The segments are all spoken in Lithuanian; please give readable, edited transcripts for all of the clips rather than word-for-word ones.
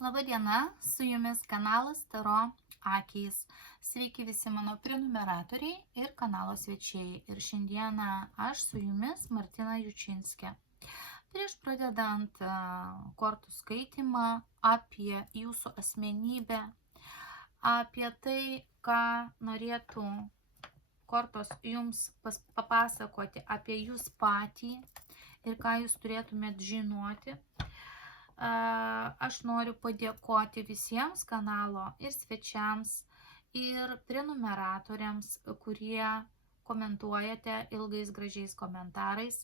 Labadiena, su jumis kanalas Taro akys. Sveiki visi mano prenumeratoriai ir kanalo svečiai. Ir šiandieną aš su jumis Martina Jučinskė. Prieš pradedant kortų skaitimą apie jūsų asmenybę, apie tai, ką norėtų kortos jums papasakoti apie jūs patį ir ką jūs turėtumėt žinoti, aš noriu padėkoti visiems kanalo ir svečiams, ir prenumeratoriams, kurie komentuojate ilgais gražiais komentarais,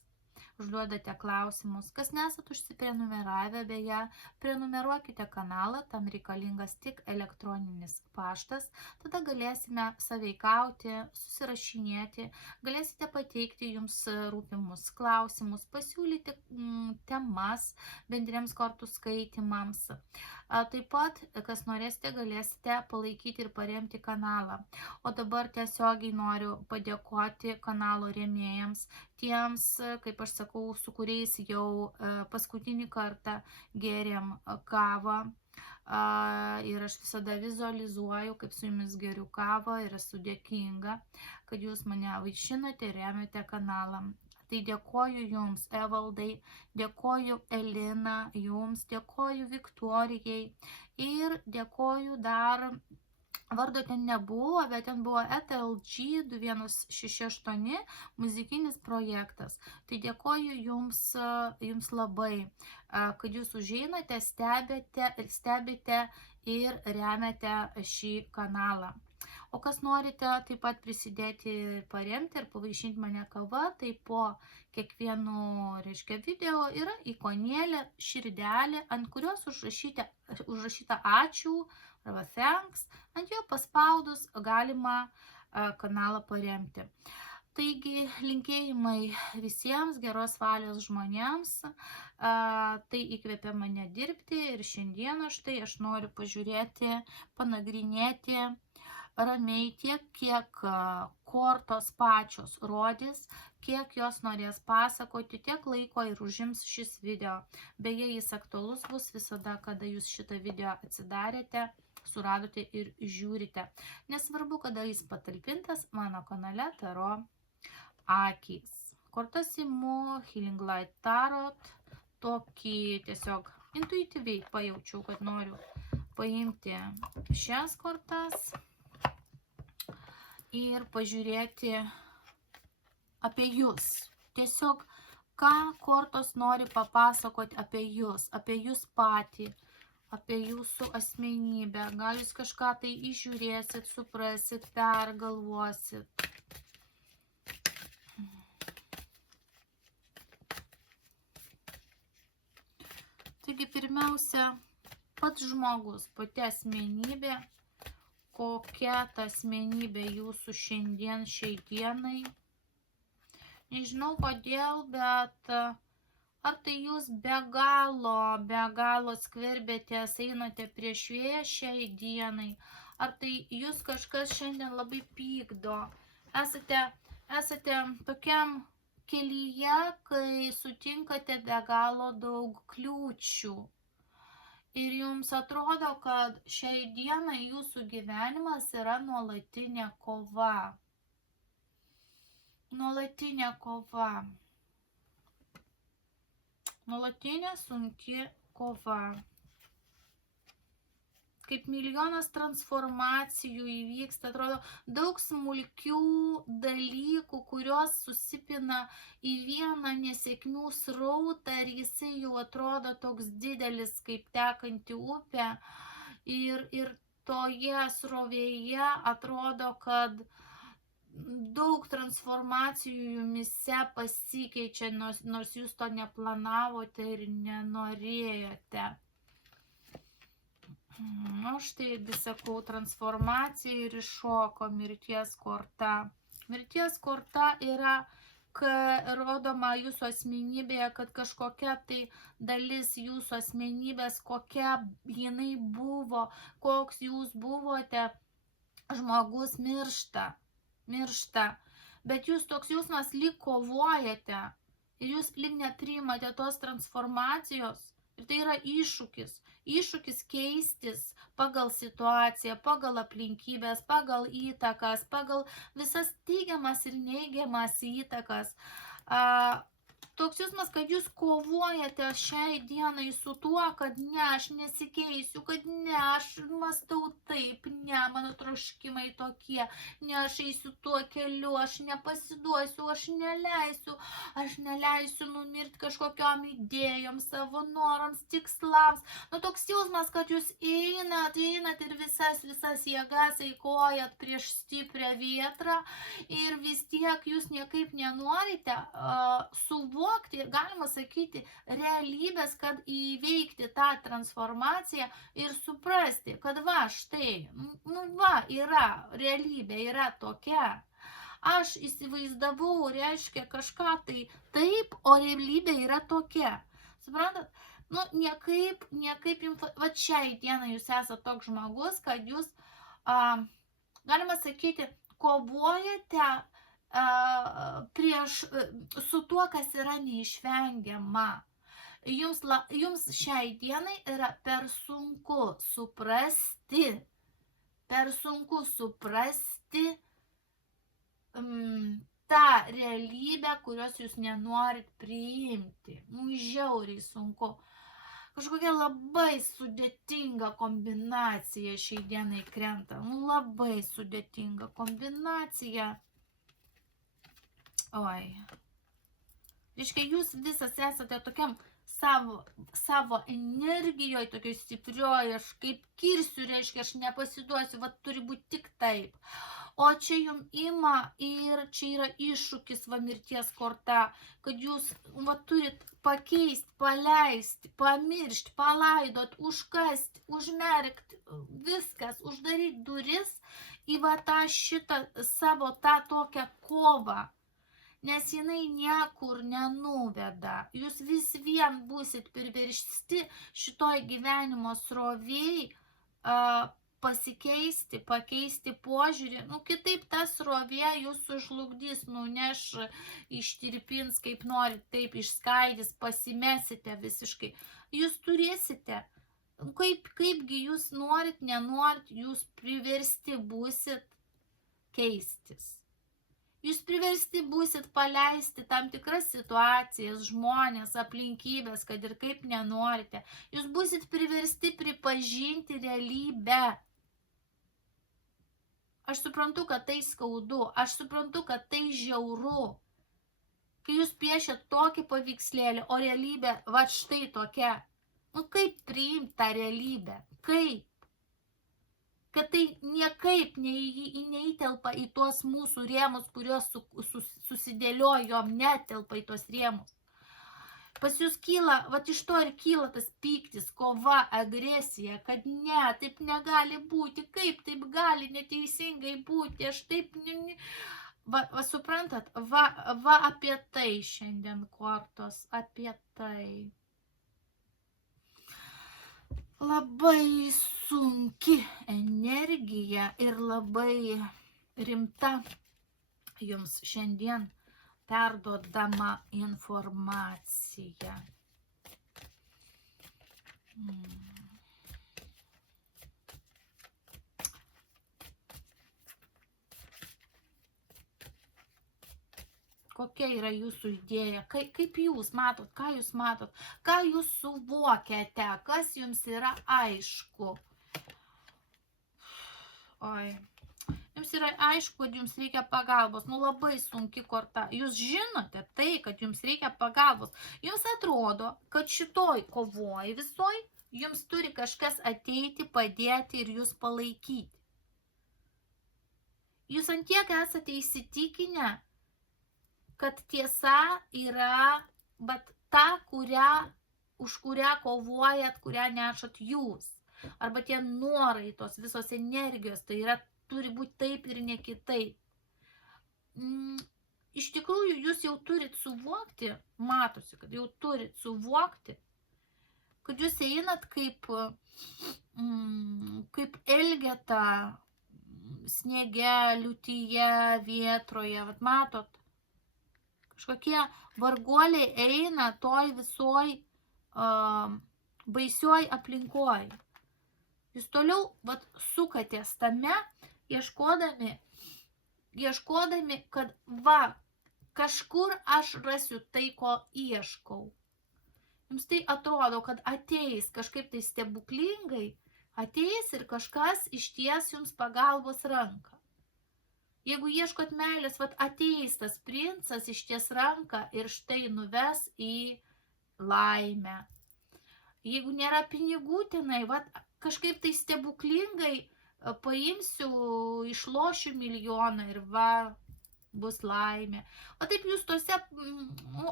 užduodate klausimus. Kas nesat užsiprenumeravę, beje, prenumeruokite kanalą, tam reikalingas tik elektroninis paštas, tada galėsime sąveikauti, susirašinėti, galėsite pateikti jums rūpimus klausimus, pasiūlyti temas bendriems kortų skaitimams. Taip pat, kas norėsite, galėsite palaikyti ir paremti kanalą. O dabar tiesiogiai noriu padėkoti kanalo rėmėjams, tiems, kaip aš sakau, su kuriais jau paskutinį kartą gėrėm kavą. Ir aš visada vizualizuoju, kaip su jumis geriu kavą ir esu dėkinga, kad jūs mane vaišinote ir remiate kanalą. Tai dėkoju jums, Evaldai, dėkoju Elina jums, dėkoju Viktorijai ir dėkoju dar, vardo ten nebuvo, bet ten buvo ETLG 2168 muzikinis projektas. Tai dėkoju jums labai, kad jūs užeinate, stebite ir remiate šį kanalą. O kas norite taip pat prisidėti ir paremti ir pavaišinti mane kava, tai po kiekvienu, video yra ikonėlė, širdelė, ant kurios užrašyta ačiū arba thanks, ant jo paspaudus galima kanalą paremti. Taigi, linkėjimai visiems geros valios žmonėms, tai įkvėpia mane dirbti ir šiandieną štai aš noriu pažiūrėti, panagrinėti ramiai tiek, kiek kortos pačios rodys, kiek jos norės pasakoti, tiek laiko ir užims šis video. Beje, jis aktualus bus visada, kada jūs šitą video atsidarėte, suradote ir žiūrite. Nesvarbu, kada jis patalpintas mano kanale Taro akys. Kortas imu Healing Light Tarot, tokį tiesiog intuityviai pajaučiau, kad noriu paimti šias kortas ir pažiūrėti apie jūs. Tiesiog, ką kortos nori papasakoti apie jūs patį, apie jūsų asmenybę. Gal jūs kažką tai įžiūrėsit, suprasit, pergalvosit. Taigi, pirmiausia, pats žmogus, pati asmenybė, kokia ta asmenybė jūsų šiai dienai. Nežinau kodėl, bet ar tai jūs be galo skverbėtės, einate prieš vėją šiai dienai, ar tai jūs kažkas šiandien labai pykdo, esate tokiam kelyje, kai sutinkate be galo daug kliūčių. Ir jums atrodo, kad šiai dienai jūsų gyvenimas yra nuolatinė kova. Nuolatinė kova. Nuolatinė sunki kova. Kaip milijonas transformacijų įvyksta, atrodo, daug smulkių dalykų, kurios susipina į vieną nesėkmių srautą ir jisai jau atrodo toks didelis kaip tekanti upė. Ir toje srovėje atrodo, kad daug transformacijų jumise pasikeičia, nors jūs to neplanavote ir nenorėjote. Štai, sakau, transformacija ir iššoko mirties korta. Mirties korta yra, rodoma jūsų asmenybėje, kad kažkokia tai dalis jūsų asmenybės, kokia jinai buvo, koks jūs buvote, žmogus miršta. Bet jūs toks jausmas lyg kovojate ir jūs lyg nepriimate tos transformacijos. Ir tai yra iššūkis. iššūkis keistis pagal situaciją, pagal aplinkybės, pagal įtakas, pagal visas teigiamas ir neigiamas įtakas. Toks jausmas, kad jūs kovojate šiai dienai su tuo, kad ne, aš nesikeisiu, kad ne, aš mąstau taip, ne, mano troškimai tokie, ne, aš eisiu tuo keliu, aš nepasiduosiu, aš neleisiu numirti kažkokiom idėjom, savo norams, tikslams. Nu, toks jausmas, kad jūs einat ir visas jėgas eikojat prieš stiprią vėtrą ir vis tiek jūs niekaip nenorite suvokti, galima sakyti, realybės, kad įveikti tą transformaciją ir suprasti, kad va, štai, yra realybė, yra tokia. Aš įsivaizdavau, reiškia kažką tai taip, o realybė yra tokia. Suprantat? Niekaip jums, va šiai dienai jūs esate toks žmogus, kad jūs, galima sakyti, kovojate su tuo, kas yra neišvengiama. Jums šiai dienai yra per sunku suprasti tą realybę, kurios jūs nenorit priimti. Žiauriai sunku. Kažkokia labai sudėtinga kombinacija šiai dienai krenta. Labai sudėtinga kombinacija. Oi. Reiškia, jūs visas esate tokiam savo energijoje, tokioj stiprioje, aš kaip kirsiu, reiškia, aš nepasiduosiu, va turi būti tik taip. O čia jums ima ir čia yra iššūkis, va mirties korta, kad jūs va turit pakeisti, paleisti, pamiršti, palaidot, užkasti, užmerkti, viskas, uždaryti duris į va tą šitą savo tą tokią kovą. Nes jinai niekur nenuveda. Jūs vis vien būsit priversti šitoj gyvenimo sroviai pakeisti požiūrį. Kitaip ta srovė jūs sužlugdys, nuneš, ištirpins, kaip norit, taip išskaidys, pasimesite visiškai. Jūs turėsite, kaipgi jūs norit, nenorit, jūs priversti būsit keistis. Jūs priversti būsit paleisti tam tikras situacijas, žmonės, aplinkybės, kad ir kaip nenorite. Jūs būsit priversti pripažinti realybę. Aš suprantu, kad tai skaudu, aš suprantu, kad tai žiauru. Kai jūs piešėt tokį paveikslėlį, o realybė, va štai tokia. Kaip priimti tą realybę? Kaip? Kad tai niekaip neįtelpa į tuos mūsų rėmus, kuriuos susidėliojom, netelpa į tuos rėmus. Pas jūs kyla, va iš to ir kyla tas pyktis, kova, agresija, kad ne, taip negali būti, kaip taip gali neteisingai būti, aš taip, va suprantat, va apie tai šiandien kortos, apie tai. Labai sunki energija ir labai rimta jums šiandien perduodama informacija. Kokia yra jūsų idėja, kaip jūs matot, ką jūs suvokiate, kas jums yra aišku. Oi, jums yra aišku, kad jums reikia pagalbos, labai sunki korta. Jūs žinote tai, kad jums reikia pagalbos. Jums atrodo, kad šitoj kovoj visoj jums turi kažkas ateiti, padėti ir jūs palaikyti. Jūs antiek esate įsitikinę, kad tiesa yra, bet ta, už kurią kovojat, kurią nešat jūs. Arba tie norai, tos visos energijos, tai yra, turi būti taip ir ne kitaip. Iš tikrųjų, jūs jau turit suvokti, matosi, kad jau turit suvokti, kad jūs einat kaip elgeta sniege, liūtyje, vėtroje, vat matot, kažkokie varguoliai eina toj visoj baisioj aplinkoj. Jūs toliau sukatės tame, ieškodami, kad kažkur aš rasiu tai, ko ieškau. Jums tai atrodo, kad ateis kažkaip tai stebuklingai, ateis ir kažkas išties jums pagalbos ranką. Jeigu ieškot meilės, ateis tas princas, išties ranką ir štai nuves į laimę. Jeigu nėra pinigų tenai, kažkaip tai stebuklingai paimsiu, išlošiu milijoną ir bus laimė. O taip jūs tose,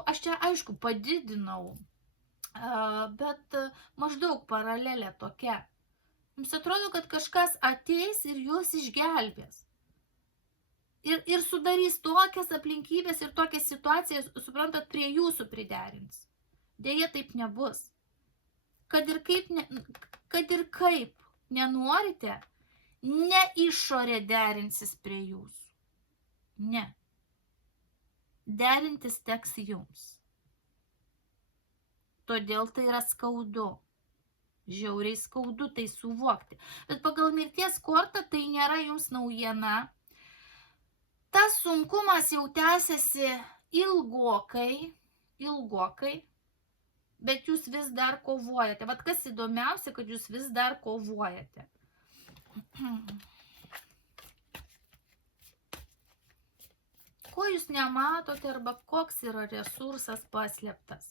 aš čia aišku padidinau, bet maždaug paralelė tokia. Jums atrodo, kad kažkas ateis ir jūs išgelbės. Ir sudarys tokias aplinkybės ir tokias situacijas, suprantat, prie jūsų priderins. Deja, taip nebus. Kad ir kaip nenorite, ne išorė derinsis prie jūsų. Ne. Derintis teks jums. Todėl tai yra skaudu. Žiauriai skaudu tai suvokti. Bet pagal mirties kortą tai nėra jums naujiena. Tas sunkumas jau tęsiasi ilgokai, bet jūs vis dar kovojate. Kas įdomiausia, kad jūs vis dar kovojate. Ko jūs nematote arba koks yra resursas paslėptas?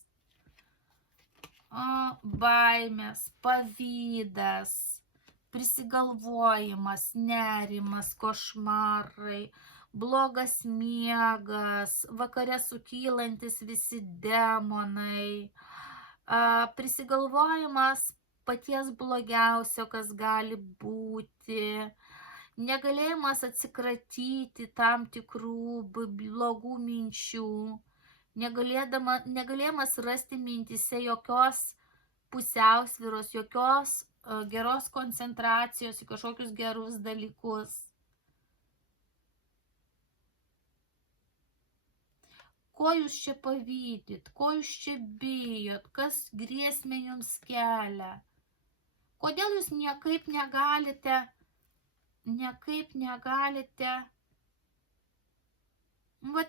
Baimės, pavydas, prisigalvojimas, nerimas, košmarai, blogas miegas, vakare sukylantis visi demonai, prisigalvojimas paties blogiausio, kas gali būti, negalėjimas atsikratyti tam tikrų blogų minčių, negalėjimas rasti mintise jokios pusiausvyros, jokios geros koncentracijos į kažkokius gerus dalykus. Ko jūs čia pavydit, ko jūs čia bijot, kas grėsmę jums kelia? Kodėl jūs niekaip negalite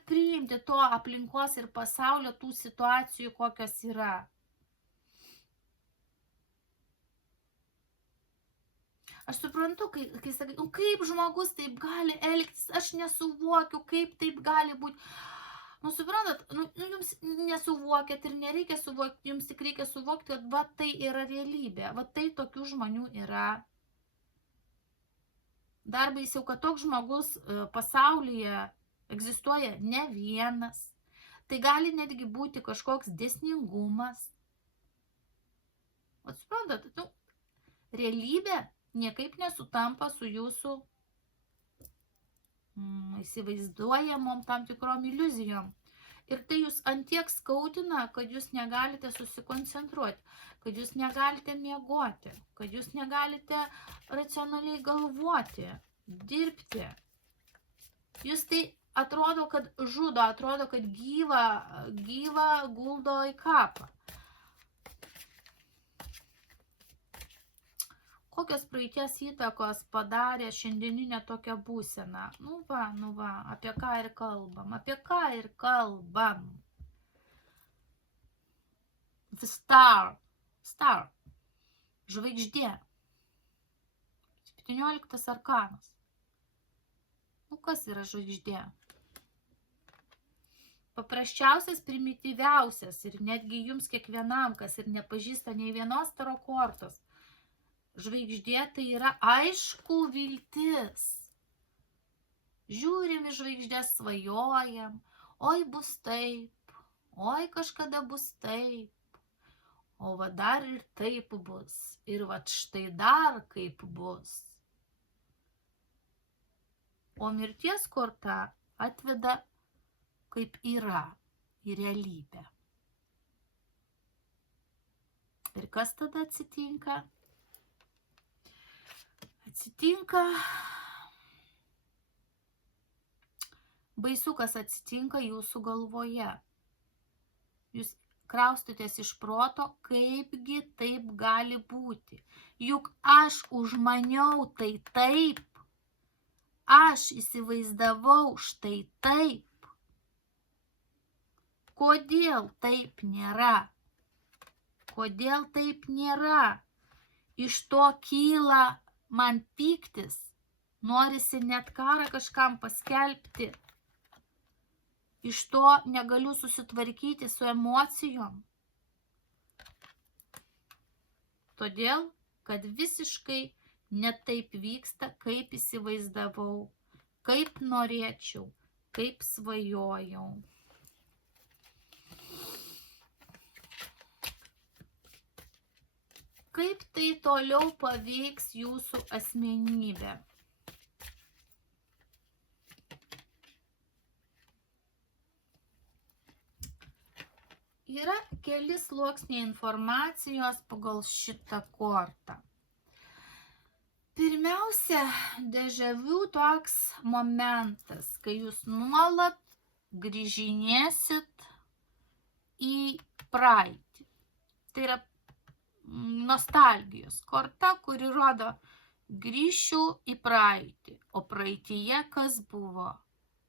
priimti to aplinkos ir pasaulio tų situacijų, kokios yra? Aš suprantu, kai sakai, kaip žmogus taip gali elgtis, aš nesuvokiu, kaip taip gali būti. Suprantat, jums nesuvokėt ir nereikia suvokti, jums tik reikia suvokti, kad tai yra realybė, tai tokių žmonių yra. Dar baisiau, kad toks žmogus pasaulyje egzistuoja ne vienas. Tai gali netgi būti kažkoks dėsningumas. Suprantat, realybė niekaip nesutampa su jūsų įsivaizduojamom tam tikrom iliuzijom. Ir tai jūs antiek skaudina, kad jūs negalite susikoncentruoti, kad jūs negalite miegoti, kad jūs negalite racionaliai galvoti, dirbti. Jūs tai atrodo, kad žudo, atrodo, kad gyva guldo į kapą. Kokios praeities įtakos padarė šiandieninę tokią būseną? Apie ką ir kalbam. The star, žvaigždė, 17 arkanas. Kas yra žvaigždė? Paprasčiausias, primityviausias ir netgi jums kiekvienam, kas ir nepažįsta nei vienos taro kortos. Žvaigždė tai yra aišku viltis. Žiūrim į žvaigždės, svajojam, oi bus taip, oi kažkada bus taip, o dar ir taip bus, ir štai dar kaip bus. O mirties korta atveda kaip yra į realybę. Ir kas tada atsitinka? Baisu, kas atsitinka jūsų galvoje. Jūs kraustotės iš proto, kaipgi taip gali būti. Juk aš užmaniau tai taip, aš įsivaizdavau štai taip. Kodėl taip nėra? Kodėl taip nėra? Iš to kyla man pyktis, norisi net karą kažkam paskelbti. Iš to negaliu susitvarkyti su emocijom. Todėl, kad visiškai ne taip vyksta, kaip įsivaizdavau, kaip norėčiau, kaip svajojau. Kaip tai toliau paveiks jūsų asmenybę? Yra keli sluoksniai informacijos pagal šitą kortą. Pirmiausia, dežavių toks momentas, kai jūs nuolat grįžinėsit į praeitį. Tai yra nostalgijos korta, kuri rodo grįšiu į praeitį, o praeityje kas buvo?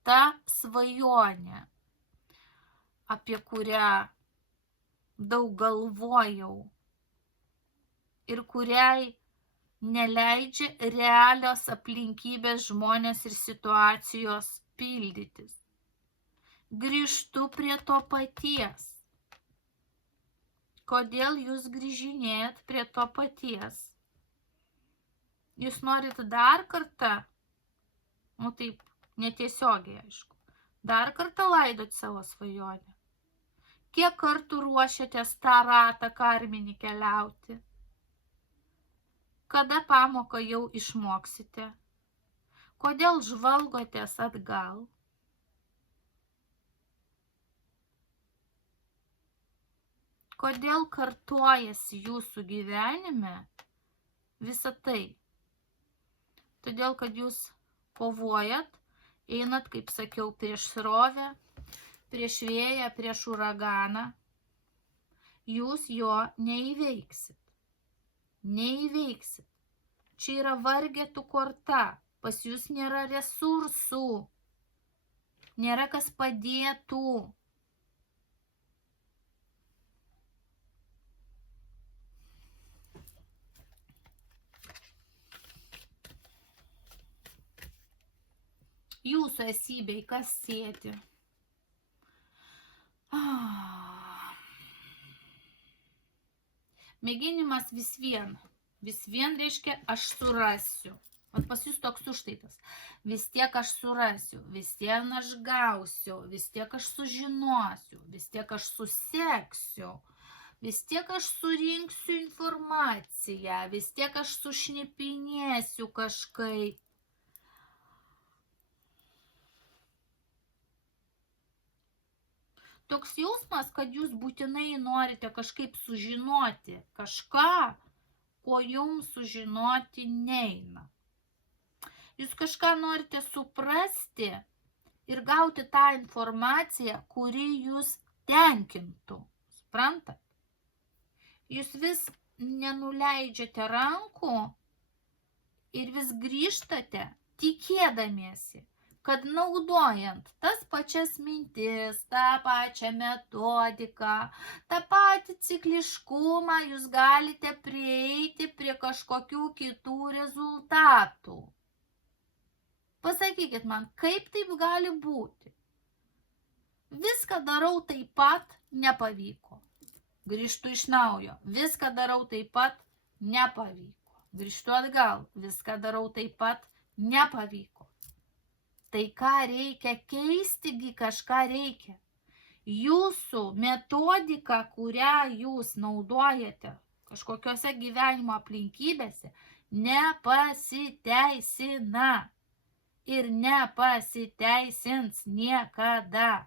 Ta svajonė, apie kurią daug galvojau ir kuriai neleidžia realios aplinkybės, žmonės ir situacijos pildytis. Grįžtu prie to paties. Kodėl jūs grįžinėjat prie to paties? Jūs norit dar kartą, taip netiesiogiai aišku, dar kartą laidot savo svajonę? Kiek kartų ruošiatės tą ratą karminį keliauti? Kada pamoką jau išmoksite? Kodėl žvalgotės atgal? Kodėl kartojasi jūsų gyvenime visa tai? Todėl, kad jūs kovojat, einat, kaip sakiau, prieš srovę, prieš vėją, prieš uraganą. Jūs jo neįveiksit. Neįveiksit. Čia yra vargetų korta. Pas jūs nėra resursų. Nėra kas padėtų. Jūsų esybei kas sėdi? Mėginimas vis vien. Vis vien reiškia aš surasiu. Vat pas jūs toks užtaitas. Vis tiek aš surasiu, vis tiek aš gausiu, vis tiek aš sužinosiu, vis tiek aš suseksiu, vis tiek aš surinksiu informaciją, vis tiek aš sušnipinėsiu kažkaip. Toks jausmas, kad jūs būtinai norite kažkaip sužinoti kažką, ko jums sužinoti neina. Jūs kažką norite suprasti ir gauti tą informaciją, kuri jūs tenkintų. Suprantat? Jūs vis nenuleidžiate rankų ir vis grįžtate tikėdamiesi, kad naudojant tas pačias mintis, tą pačią metodiką, tą patį cikliškumą, jūs galite prieiti prie kažkokių kitų rezultatų. Pasakykit man, kaip taip gali būti? Viską darau taip pat, nepavyko. Grįžtu iš naujo, viską darau taip pat, nepavyko. Grįžtu atgal, viską darau taip pat, nepavyko. Tai ką reikia keistigi, kažką reikia. Jūsų metodika, kurią jūs naudojate kažkokiose gyvenimo aplinkybėse, nepasiteisina ir nepasiteisins niekada.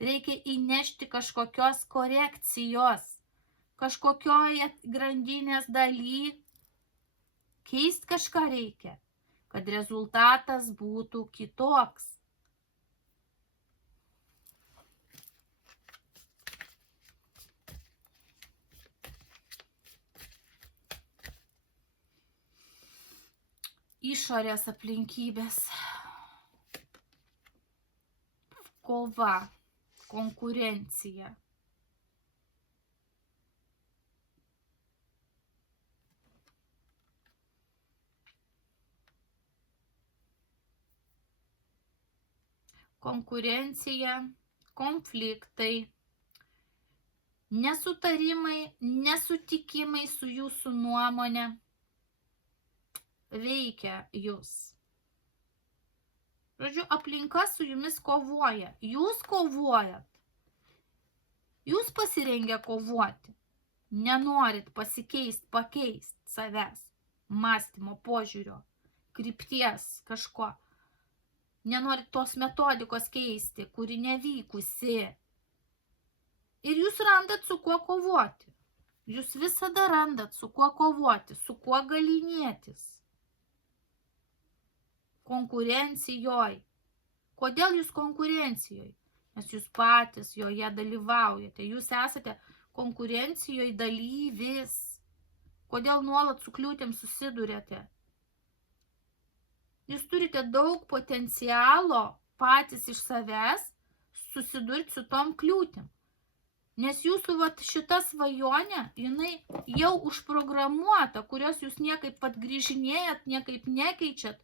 Reikia įnešti kažkokios korekcijos, kažkokioje grandinės daly. Keist kažką reikia, kad rezultatas būtų kitoks. Išorės aplinkybės. Kova, konkurencija. Konkurencija, konfliktai, nesutarimai, nesutikimai su jūsų nuomonė veikia jūs. Žodžiu, aplinka su jumis kovoja. Jūs kovojat. Jūs pasirengę kovoti. Nenorit pasikeisti, pakeisti savęs, mąstymo, požiūrio, krypties, kažko. Nenorit tos metodikos keisti, kuri nevykusi. Ir jūs randat su kuo kovoti. Jūs visada randat su kuo kovoti, su kuo galinėtis. Konkurencijoj. Kodėl jūs konkurencijoj? Nes jūs patys joje dalyvaujate. Jūs esate konkurencijoj dalyvis. Kodėl nuolat su kliūtėm susidurėte? Jūs turite daug potencialo patys iš savęs susidurti su tom kliūtim. Nes jūsų šita svajonė, jinai jau užprogramuota, kurios jūs niekaip grįžinėjat, niekaip nekeičiat.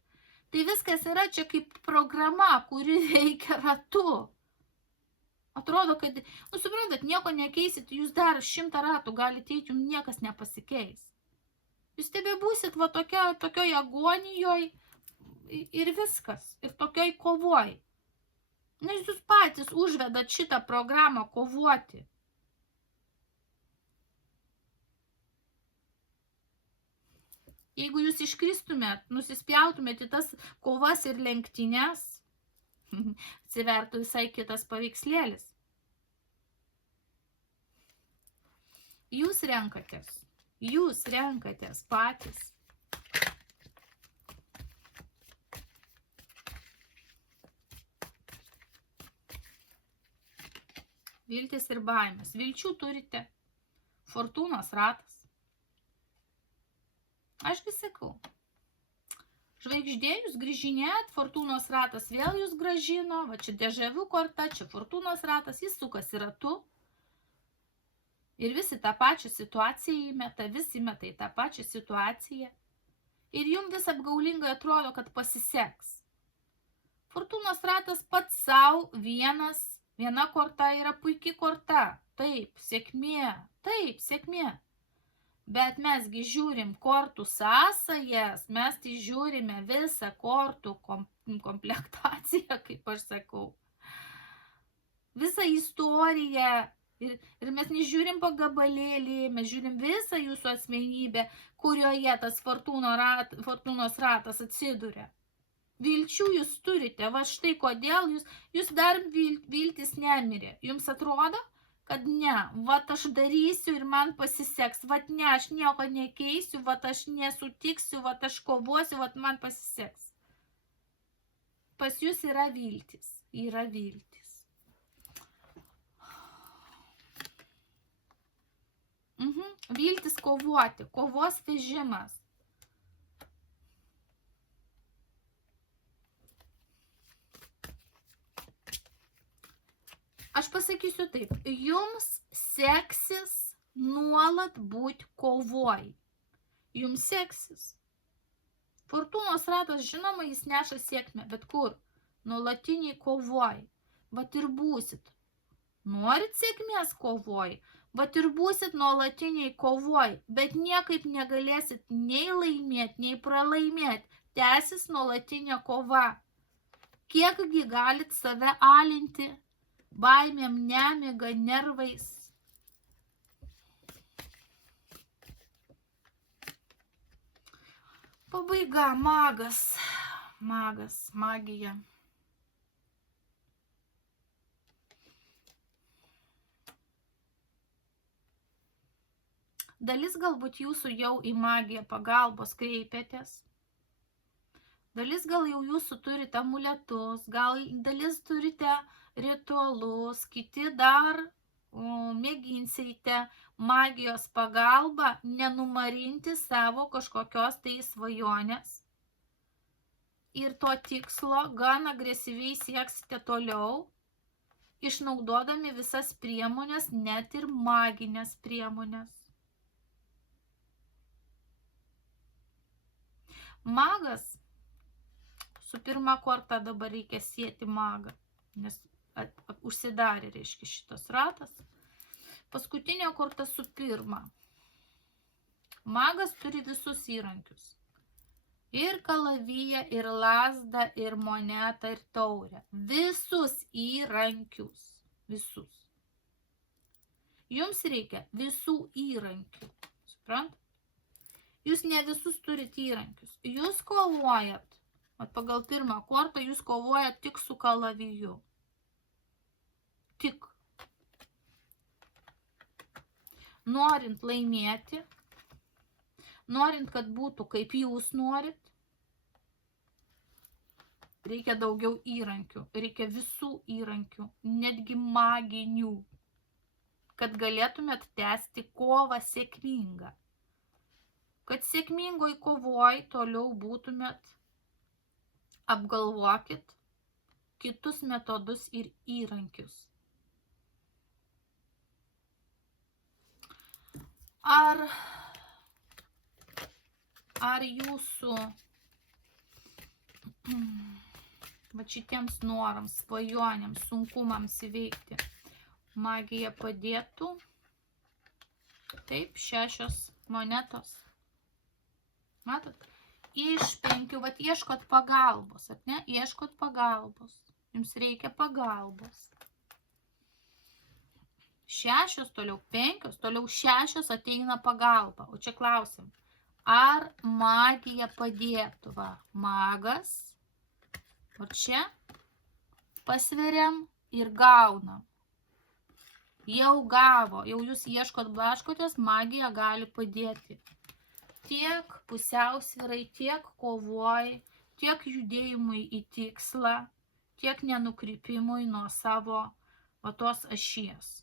Tai viskas yra čia kaip programa, kuri veikia ratu. Atrodo, kad, suprantat, nieko nekeisit, jūs dar 100 ratų galite eiti, jums niekas nepasikeis. Jūs tebebūsit tokioj agonijoj ir viskas, ir tokioj kovoj. Nes jūs patys užvedat šitą programą kovoti. Jeigu jūs iškristumėt, nusispjautumėt į tas kovas ir lenktynės, atsivertų visai kitas paveikslėlis. Jūs renkatės patys. Viltis ir baimės. Vilčių turite. Fortūnos ratas. Ašgi sakau, žvaigždė jūs grįžinėjat, fortūnos ratas vėl jūs gražino, va čia dežavių korta, čia fortūnos ratas, jis sukasi ratu ir visi tą pačią situaciją įmeta, visi įmeta į tą pačią situaciją ir jums vis apgaulingai atrodo, kad pasiseks. Fortūnos ratas pats savo viena korta yra puiki korta, taip, sėkmė. Bet mesgi žiūrim kortų sąsajas, mes tai žiūrime visą kortų komplektaciją, kaip aš sakau. Visą istoriją. Ir mes nežiūrim po gabalėlį, mes žiūrim visą jūsų asmenybę, kurioje tas fortūnos ratas atsiduria. Vilčių jūs turite, va štai kodėl jūs dar viltis nemirė. Jums atrodo, kad ne, vat aš darysiu ir man pasiseks, vat ne, aš nieko nekeisiu, vat aš nesutiksiu, vat aš kovosiu, vat man pasiseks. Pas jūs yra viltis, Viltis kovoti, kovos vežimas. Aš pasakysiu taip, jums seksis nuolat būti kovoj. Jums seksis. Fortūnos ratas, žinoma, jis neša sėkmę, bet kur? Nuolatiniai kovoj. Vat ir būsit. Norit sėkmės kovoj, vat ir būsit nuolatiniai kovoj, bet niekaip negalėsit nei laimėti, nei pralaimėti. Tęsis nuolatinė kova. Kiekgi galit save alinti? Baimėm, nemiga, nervais. Pabaiga, magija. Dalis galbūt jūsų jau į magiją pagalbos kreipėtės. Dalis gal jau jūsų turite amuletus, gal dalis turite ritualus, kiti dar mėginsite magijos pagalba nenumarinti savo kažkokios tai svajonės. ir to tikslo gan agresyviai sieksite toliau, išnaudodami visas priemonės, net ir maginės priemonės. Magas, su pirma korta dabar reikia sieti magą, nes užsidarė, reiškia, šitas ratas. Paskutinė korta su pirma. Magas turi visus įrankius. Ir kalaviją, ir lazdą, ir monetą, ir taurę. Visus įrankius. Visus. Jums reikia visų įrankių. Suprant? Jūs ne visus turite įrankius. Jūs kovojat. Pagal pirmą kortą jūs kovojat tik su kalaviju. Tik. Norint laimėti, norint, kad būtų kaip jūs norit, reikia daugiau įrankių, reikia visų įrankių, netgi maginių, kad galėtumėt tęsti kovą sėkmingą. Kad sėkmingoj kovoj toliau būtumėt, apgalvokit kitus metodus ir įrankius. Ar jūsų šitiems norams, svajonėms, sunkumams įveikti magija padėtų? Taip, 6 monetos. Matot? Iš 5, ieškot pagalbos, ar ne? Ieškot pagalbos. Jums reikia pagalbos. 6, toliau 5, toliau 6 ateina pagalba. O čia klausim, ar magija padėtų? Va, magas. O čia pasveriam ir gaunam. Jau gavo, jau jūs ieškot, blaškotės, magija gali padėti. Tiek pusiausvyrai, tiek kovoj, tiek judėjimui į tikslą, tiek nenukrypimui nuo savo tos ašies.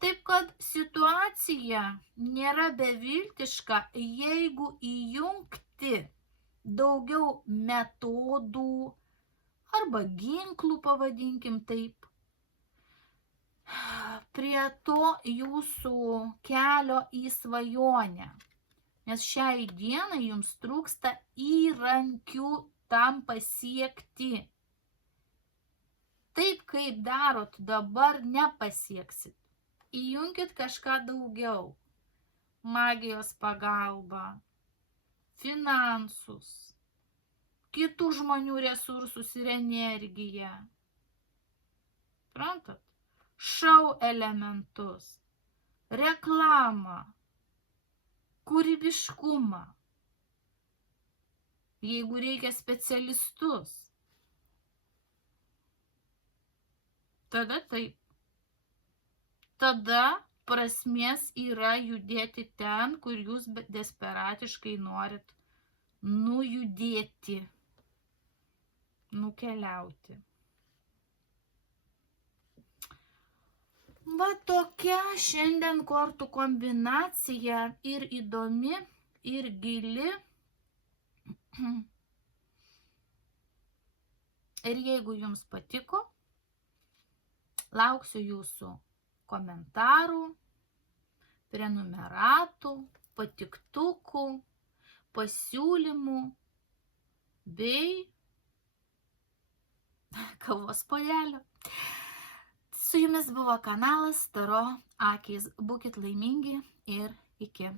Taip kad situacija nėra beviltiška, jeigu įjungti daugiau metodų arba ginklų, pavadinkim taip, prie to jūsų kelio į svajonę. Nes šiai dienai jums trūksta įrankių tam pasiekti. Taip, kaip darot dabar, nepasieksit. Įjunkit kažką daugiau. Magijos pagalba, finansus, kitų žmonių resursus ir energiją. Suprantat? Šou elementus, reklamą, kūrybiškumą. Jeigu reikia specialistus, tada taip. Tada prasmės yra judėti ten, kur jūs desperatiškai norit nujudėti, nukeliauti. Va tokia šiandien kortų kombinacija ir įdomi, ir gili. Ir jeigu jums patiko, lauksiu jūsų komentarų, prenumeratų, patiktukų, pasiūlymų bei kavos puodelio. Su jumis buvo kanalas Taro Akys. Būkit laimingi ir iki.